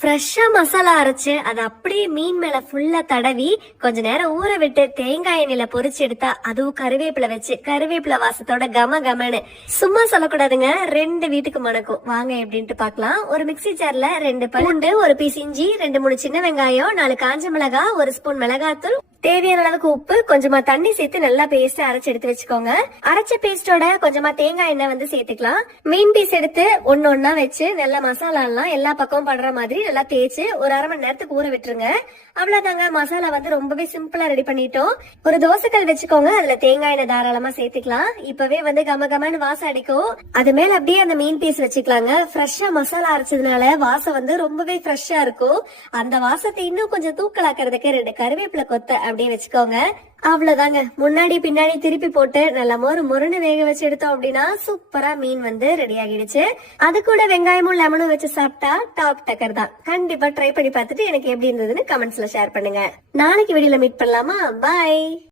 ஃப்ரெஷ்ஷா மசாலா அரைச்சு அதை அப்படியே மீன் மேல ஃபுல்லா தடவி கொஞ்ச நேரம் ஊற விட்டு தேங்காய் எண்ணெயில பொறிச்சு எடுத்தா அதுவும் கருவேப்பிலை வச்சு கருவேப்பிலை வாசத்தோட கம கமன்னு. சும்மா சொல்லக்கூடாதுங்க ரெண்டு வீட்டுக்கு மணக்கும். வாங்க எப்படின்ட்டு பார்க்கலாம். ஒரு மிக்சி ஜார்ல ரெண்டு பூண்டு ஒரு பீஸ் இஞ்சி ரெண்டு மூணு சின்ன வெங்காயம் நாலு காஞ்ச மிளகா ஒரு ஸ்பூன் மிளகாத்தூள் தேவையான அளவுக்கு உப்பு கொஞ்சமா தண்ணி சேர்த்து நல்லா பேஸ்ட் அரைச்சு எடுத்து வச்சுக்கோங்க. அரைச்ச பேஸ்டோட கொஞ்சமா தேங்காய் எண்ணெய் வந்து சேர்த்துக்கலாம். மீன் பீஸ் எடுத்து ஒன்னு ஒன்னா வச்சு நல்லா மசாலா எல்லாம் எல்லா பக்கமும் படுற மாதிரி நல்லா தேய்ச்சு ஒரு அரை மணி நேரத்துக்கு ஊற விட்டுருங்க. அவ்வளவுதாங்க. மசாலா வந்து ரொம்பவே சிம்பிளா ரெடி பண்ணிட்டோம். ஒரு தோசைக்கல் வச்சுக்கோங்க. அதுல தேங்காய் எண்ணெய் தாராளமா சேர்த்துக்கலாம். இப்பவே வந்து கம கமன்னு வாசம் அடிக்கும். அது மேல அப்படியே அந்த மீன் பீஸ் வச்சுக்கலாங்க. ஃப்ரெஷ்ஷா மசாலா அரைச்சதுனால வாசம் வந்து ரொம்பவே ஃப்ரெஷ்ஷா இருக்கும். அந்த வாசத்தை இன்னும் கொஞ்சம் தூக்கலாக்குறதுக்கு ரெண்டு கருவேப்பிலை கொத்த அப்படியே வச்சுக்கோங்க. அவ்வளவுதாங்க. முன்னாடி பின்னாடி திருப்பி போட்டு நல்லா மொறு மொறுன்னு வேக வச்சு எடுத்தோம் அப்படின்னா சூப்பரா மீன் வந்து ரெடி ஆகிடுச்சு. அது கூட வெங்காயமும் லெமனும் வச்சு சாப்பிட்டா டாப் டக்கர் தான். கண்டிப்பா ட்ரை பண்ணி பார்த்துட்டு எனக்கு எப்படி இருந்ததுன்னு கமெண்ட்ஸ்ல ஷேர் பண்ணுங்க. நாளைக்கு வீடியோல மீட் பண்ணலாமா? பாய்